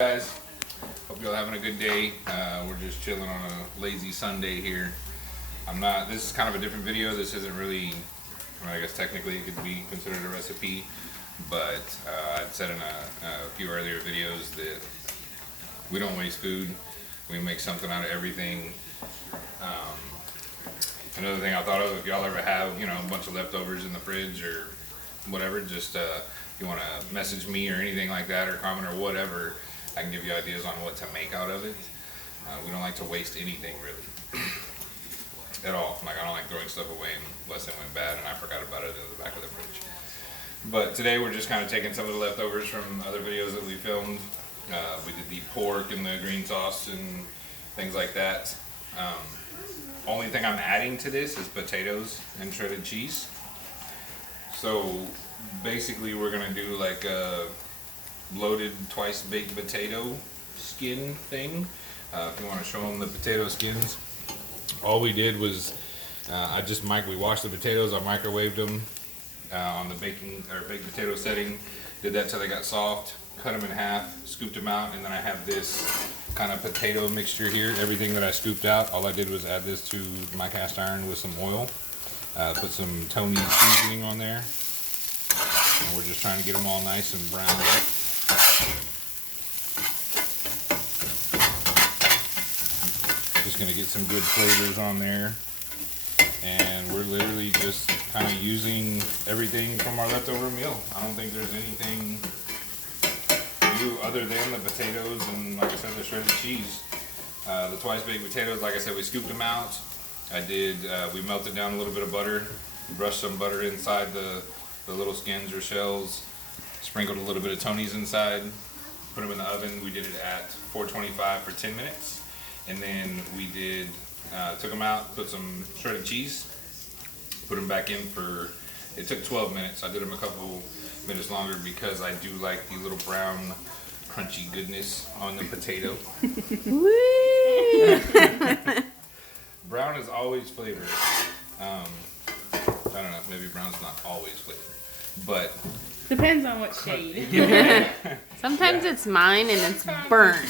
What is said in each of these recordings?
Guys, hope you're having a good day. We're just chilling on a lazy Sunday here. This is kind of a different video. This isn't really, I guess technically it could be considered a recipe, but I'd said in a few earlier videos that we don't waste food. We make something out of everything. Another thing I thought of, if y'all ever have, a bunch of leftovers in the fridge or whatever, just if you want to message me or anything like that, or comment or whatever, I can give you ideas on what to make out of it. We don't like to waste anything really, at all. I don't like throwing stuff away unless it went bad and I forgot about it in the back of the fridge. But today we're just kind of taking some of the leftovers from other videos that we filmed. We did the pork and the green sauce and things like that. Only thing I'm adding to this is potatoes and shredded cheese. So basically we're gonna do like a loaded twice baked potato skin thing. If you want to show them the potato skins, all we did was we washed the potatoes, I microwaved them on the baked potato setting, did that till they got soft, cut them in half, scooped them out, and then I have this kind of potato mixture here. Everything that I scooped out, all I did was add this to my cast iron with some oil, put some Tony's seasoning on there, and we're just trying to get them all nice and browned up. Just gonna get some good flavors on there, and we're literally just kind of using everything from our leftover meal. I don't think there's anything new other than the potatoes and, like I said, the shredded cheese. The twice baked potatoes, like I said, we scooped them out. We melted down a little bit of butter, brushed some butter inside the little skins or shells, sprinkled a little bit of Tony's inside, put them in the oven. We did it at 425 for 10 minutes. And then we took them out, put some shredded cheese, put them back in it took 12 minutes. I did them a couple minutes longer because I do like the little brown, crunchy goodness on the potato. Brown is always flavored. I don't know, maybe brown's not always flavored, but depends on what shade. Sometimes it's mine and it's burnt.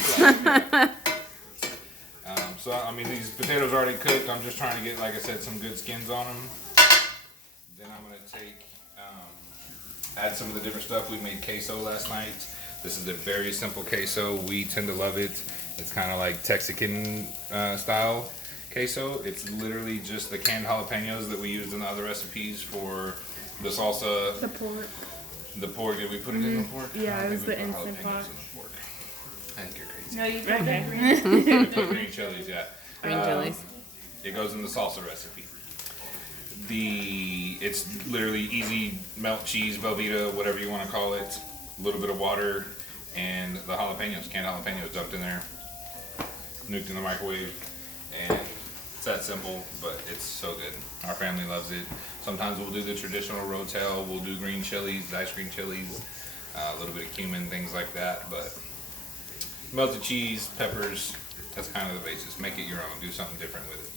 So, these potatoes are already cooked. I'm just trying to get, like I said, some good skins on them. Then I'm going to add some of the different stuff. We made queso last night. This is a very simple queso. We tend to love it. It's kind of like Texican style queso. It's literally just the canned jalapenos that we used in the other recipes for the salsa. The pork. The pork, did we put it in the pork? Yeah, it was the instant pot. I think you're crazy. No, you put the Green chilies, yeah. Green chilies. It goes in the salsa recipe. It's literally easy melt cheese, Velveeta, whatever you want to call it. A little bit of water and the jalapenos, canned jalapenos dumped in there, nuked in the microwave, and it's that simple, but it's so good. Our family loves it. Sometimes we'll do the traditional rotel, we'll do green chilies, diced green chilies, a little bit of cumin, things like that, but melted cheese, peppers, that's kind of the basis. Make it your own, do something different with it,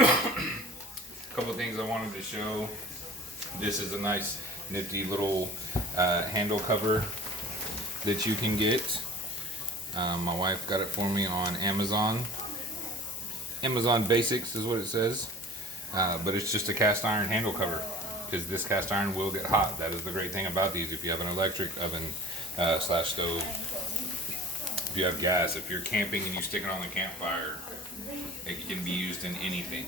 A couple of things I wanted to show. This is a nice nifty little handle cover that you can get. My wife got it for me on Amazon. Amazon Basics is what it says, but it's just a cast iron handle cover, because this cast iron will get hot. That is the great thing about these. If you have an electric oven / stove, if you have gas, if you're camping and you stick it on the campfire, it can be used in anything.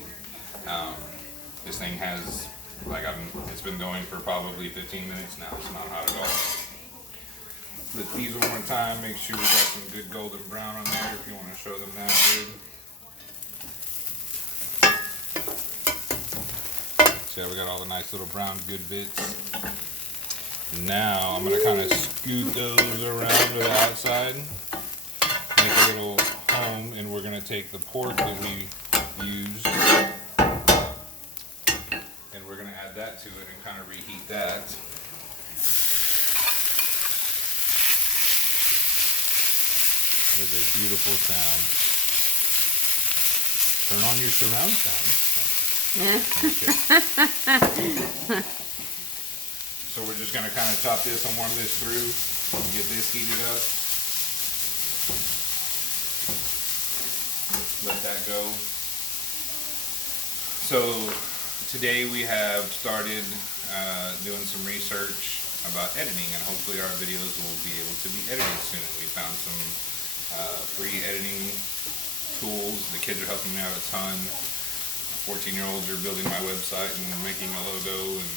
This thing has, it's been going for probably 15 minutes now. It's not hot at all. Flip these one more time, make sure we got some good golden brown on there if you want to show them that good. So yeah, we got all the nice little brown good bits. Now I'm going to kind of scoot those around to the outside, make a little home, and we're going to take the pork that we used and we're going to add that to it and kind of reheat that. There's a beautiful sound. Turn on your surround sound. So we're just going to kind of chop this and warm this through. Get this heated up. Let that go. So today we have started doing some research about editing, and hopefully our videos will be able to be edited soon. We found some free editing tools. The kids are helping me out a ton. 14-year-olds are building my website and making a logo and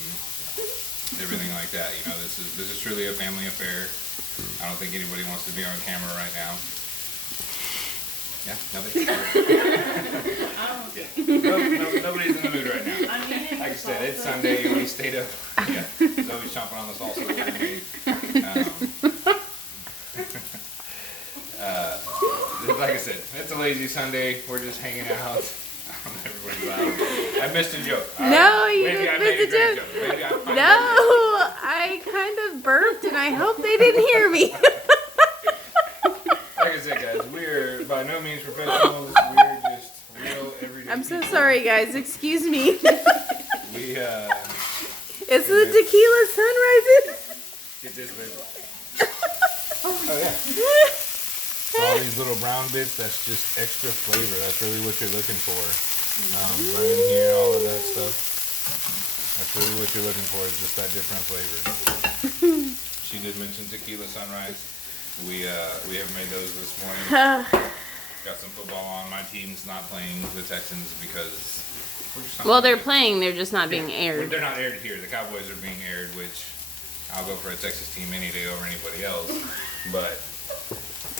everything like that. You know, this is truly a family affair. I don't think anybody wants to be on camera right now. Yeah, nobody. Nobody's in the mood right now. Like I said, it's Sunday. We stayed up. Yeah, Zoe's chomping on the salsa that we made. Like I said, it's a lazy Sunday. We're just hanging out. Everybody's loud. I missed a joke. No, you Maybe I didn't made miss a a great joke. Maybe I No, I kind of burped, and I hope they didn't hear me. Like I said, guys, we're by no means professionals. We're just real everyday I'm so people. sorry, guys. Excuse me. We It's the tequila sunrises. get this baby. Oh yeah. All these little brown bits, that's just extra flavor. That's really what you're looking for. Right in here, all of that stuff. That's really what you're looking for, is just that different flavor. She did mention tequila sunrise. We have made those this morning. Got some football on. My team's not playing the Texans because we're just not Well, they're playing. playing. They're just not being aired. They're not aired here. The Cowboys are being aired, which I'll go for a Texas team any day over anybody else. But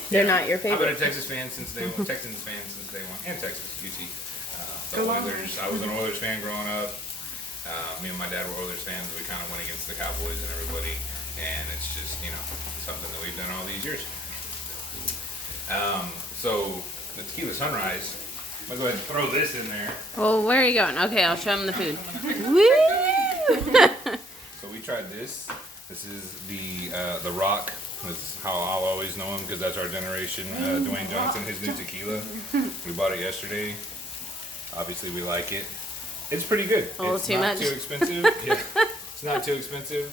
They're not your I've been a favorite. Texans fan since day one, and Texas, UT. The Oilers, I was an Oilers fan growing up. Me and my dad were Oilers fans. We kind of went against the Cowboys and everybody, and it's just, you know, something that we've done all these years. So the tequila sunrise, I'm going to go ahead and throw this in there. Well, where are you going? Okay, I'll show them the food. Woo! So we tried this. This is the Rock. That's how I'll always know him, because that's our generation. Dwayne Johnson, his new tequila. We bought it yesterday. Obviously, we like it. It's pretty good. A little It's too not much. too expensive. Yeah, it's not too expensive.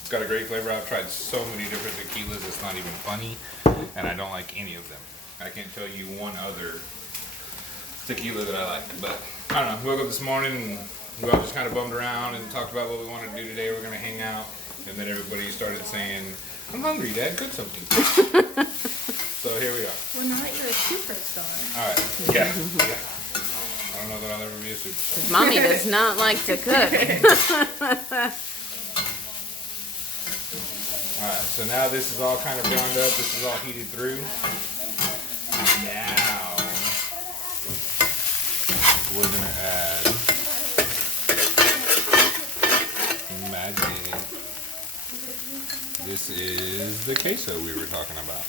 It's got a great flavor. I've tried so many different tequilas. It's not even funny, and I don't like any of them. I can't tell you one other tequila that I like. But I don't know. Woke up this morning and we all just kind of bummed around and talked about what we wanted to do today. We're gonna hang out, and then everybody started saying, "I'm hungry, Dad. Cook something." So here we are. Well, now that you're a superstar. All right. Yeah. Yeah. I don't know that I'll ever be a superstar. Mommy does not like to cook. Alright, so now this is all kind of browned up. This is all heated through. Now we're going to add magic. This is the queso we were talking about.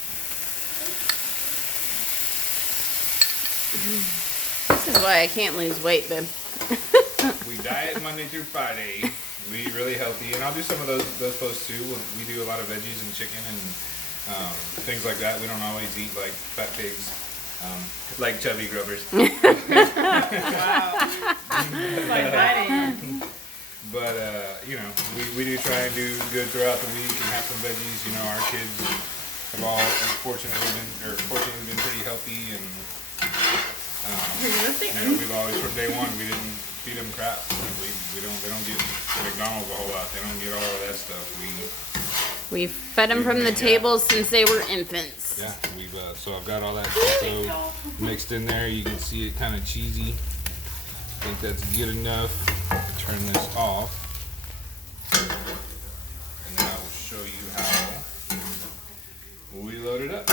This is why I can't lose weight, babe. We diet Monday through Friday. We eat really healthy, and I'll do some of those posts too. We do a lot of veggies and chicken and things like that. We don't always eat like fat pigs, like Chubby Grubbers. Like biting. But you know, we do try and do good throughout the week and have some veggies. You know, our kids have all fortunately been pretty healthy, and you know, we've always, from day one, we didn't feed them crap. They don't get McDonald's a whole lot. They don't get all of that stuff. We've fed them from the table since they were infants. Yeah, so I've got all that queso mixed in there. You can see it kind of cheesy. I think that's good enough. Turn this off, and then I will show you how we load it up.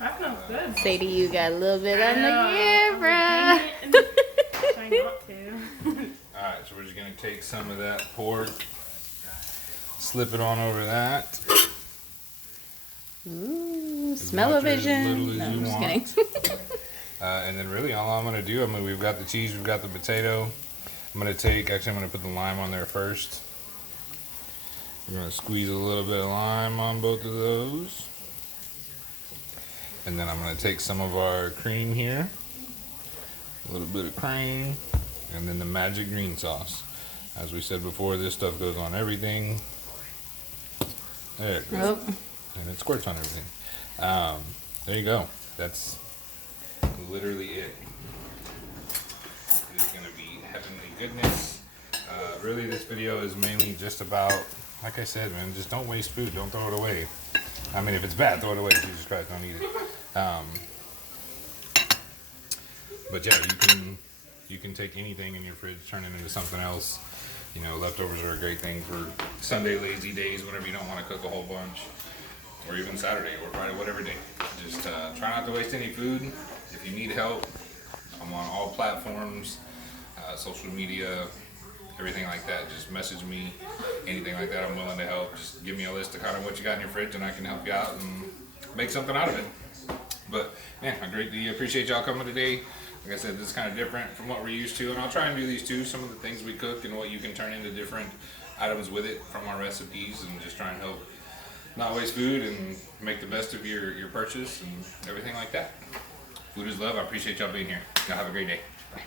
That smells good. Sadie, you got a little bit on the Dang camera. it. Try not to. Alright, so we're just going to take some of that pork, slip it on over that. Ooh, much or as smell-o-vision. little as No, you I'm just want. kidding. And then really all I'm going to do, we've got the cheese, we've got the potato. I'm going to put the lime on there first. I'm going to squeeze a little bit of lime on both of those. And then I'm going to take some of our cream here. A little bit of cream. And then the magic green sauce. As we said before, this stuff goes on everything. There it goes. Oh, And it squirts on everything. There you go. That's literally it. It's gonna be heavenly goodness. Really, this video is mainly just about, like I said, man, just don't waste food. Don't throw it away. I mean, if it's bad, throw it away. Jesus Christ, don't eat it. But yeah, you can take anything in your fridge, turn it into something else. You know, leftovers are a great thing for Sunday lazy days, whenever you don't want to cook a whole bunch, or even Saturday or Friday, whatever day. Just try not to waste any food. If you need help, I'm on all platforms, social media, everything like that. Just message me, anything like that. I'm willing to help. Just give me a list of kind of what you got in your fridge, and I can help you out and make something out of it. But man, I greatly appreciate y'all coming today. Like I said, this is kind of different from what we're used to, and I'll try and do these too, some of the things we cook and what you can turn into different items with it from our recipes, and just try and help not waste food and make the best of your purchase and everything like that. Food is love. I appreciate y'all being here. Y'all have a great day. Bye.